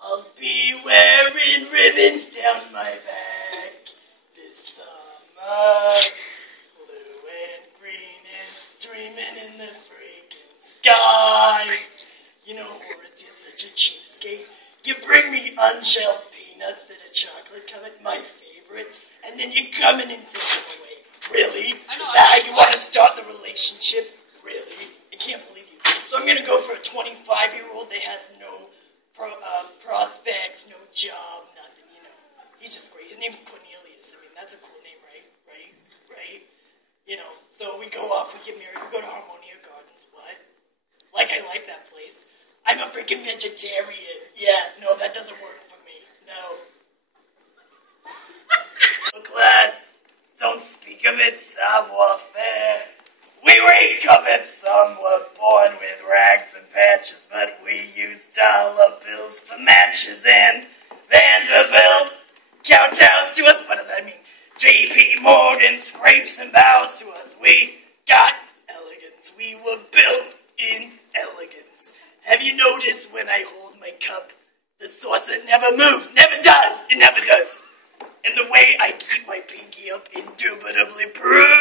I'll be wearing ribbons down my back this summer. Blue and green and streaming in the freaking sky. You know, Horace, you're such a cheapskate. You bring me unshelled peanuts that are chocolate covered, my favorite, and then you come in and take them away. Really? Is that how you want to start the relationship? Really? I can't believe you. So I'm going to go for a 25-year-old that has no prospects, no job, nothing, you know. He's just great. His name's Cornelius. I mean, that's a cool name, right? Right? You know, so we go off, we get married, we go to Harmonia Gardens. What? Like, I like that place. I'm a freaking vegetarian. Yeah, no, that doesn't work for me. No. Class, don't speak of it, savoir-faire. We read comments, some were born with rags and patches, but we used dollar bills for matches, and Vanderbilt kowtows to us. What does that mean? J.P. Morgan scrapes and bows to us. We got elegance. We were built in elegance. Have you noticed when I hold my cup, the saucer never moves, never does, it never does. And the way I keep my pinky up indubitably proves